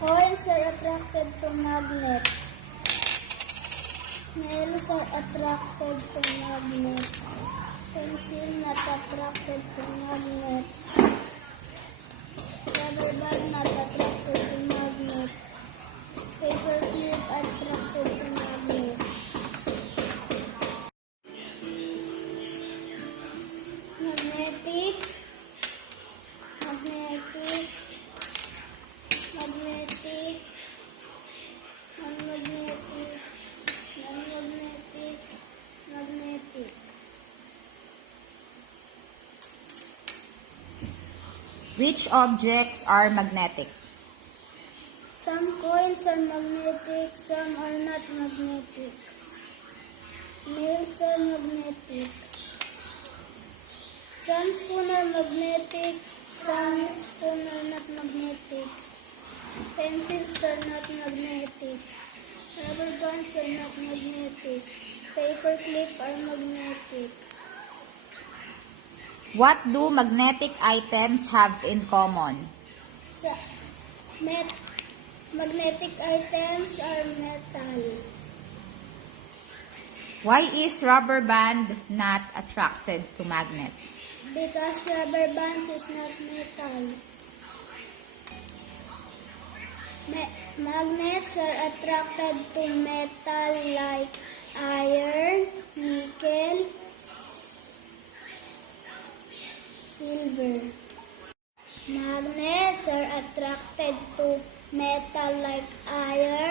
Coins are attracted to magnet. Nails are attracted to magnet. Pencil not attracted to magnet. Rubber band not attracted to magnet. Paper clip attracted to magnet. Magnetic, magnetic, magnetic, non-magnetic, non-magnetic, magnetic. Which objects are magnetic? Some coins are magnetic, some are not magnetic. Nails are magnetic. Some spoons are magnetic, some spoons are not magnetic. Pencils are not magnetic. Rubber bands are not magnetic. Paper clip are magnetic. What do magnetic items have in common? Magnetic items are metal. Why is rubber band not attracted to magnet? Because rubber bands is not metal. Magnets are attracted to metal like iron, nickel, silver. Magnets are attracted to metal like iron,